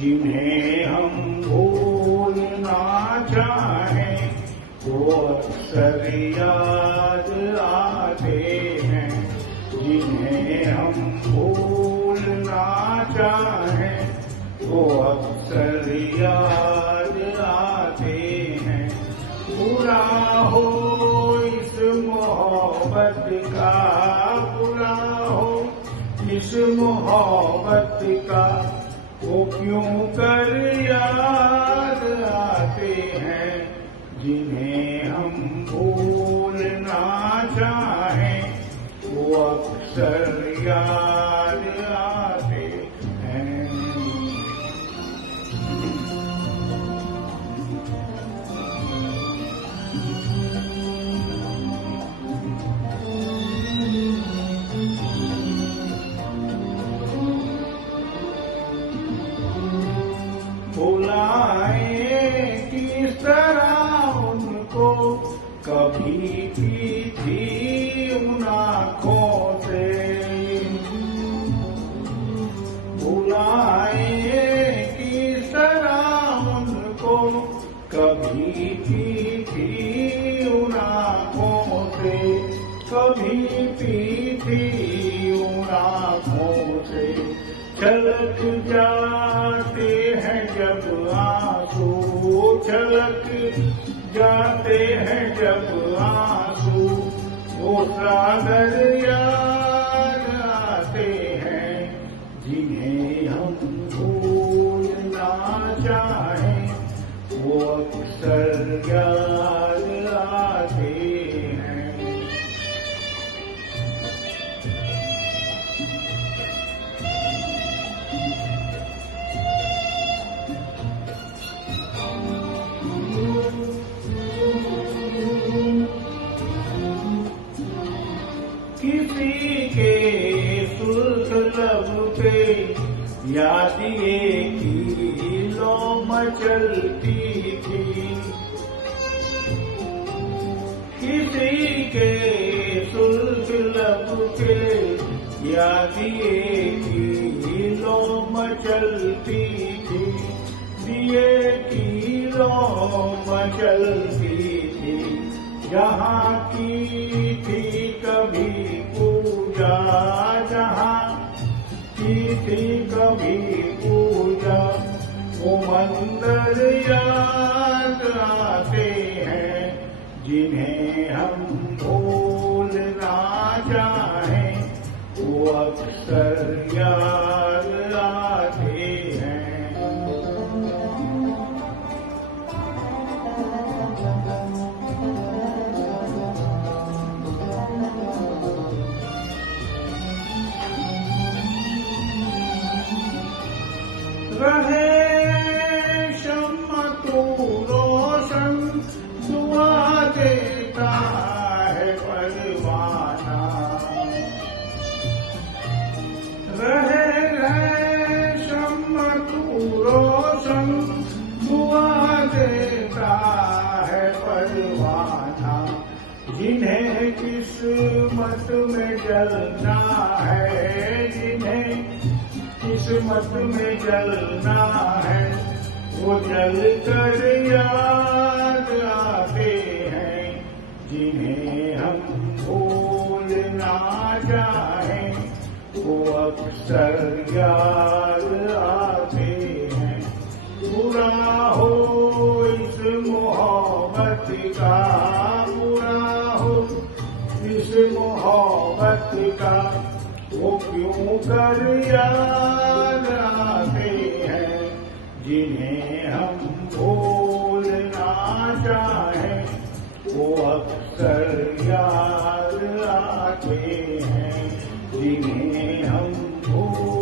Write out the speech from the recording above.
जिन्हें हम भूलना चाहें वो अक्सर याद आते हैं। जिन्हें हम भूलना चाहें वो अक्सर याद आते हैं। बुरा हो इस मोहब्बत का, बुरा हो इस मोहब्बत का, वो क्यों कर याद आते हैं। जिन्हें हम भूलना चाहें वो अक्सर याद आते हैं। बुलाए किस तरह उनको, कभी की थी उन आँखों से। बुलाए किस तरह उनको, कभी की थी उन आँखों से। कभी पी थी उन आँखों से। छलक जाते हैं जब आंसू, छलक जाते हैं जब आंसू, वो सागर याद आते हैं। जिन्हें हम भूलना चाहें वो अक्सर याद आते हैं। किसी के सुर्ख लब पे याद एक ही लो मचलती थी। किसी के सुर्ख लब पे याद एक ही लो मचलती थी। दिए की लो मचलती थी। जहाँ की थी कभी पूजा, जहाँ की थी कभी पूजा, वो मंदिर याद आते हैं। जिन्हें हम भूलना चाहें वो अक्सर याद आते हैं। रहे शम्मा तू रोशन, दुआ देता है परवाना। रहे शम्मा तू रोशन, दुआ देता है परवाना। जिन्हें किस्मत में जलना है, जिन्हें किस्मत में जलना है, वो जल कर याद आते हैं। जिन्हें हम भूलना चाहें वो अक्सर याद आते हैं। बुरा हो इस मोहब्बत का, बुरा हो इस मोहब्बत का, वो क्यों कर याद आते हैं। जिन्हें हम भूलना चाहें वो अक्सर याद आते हैं। जिन्हें हम भूल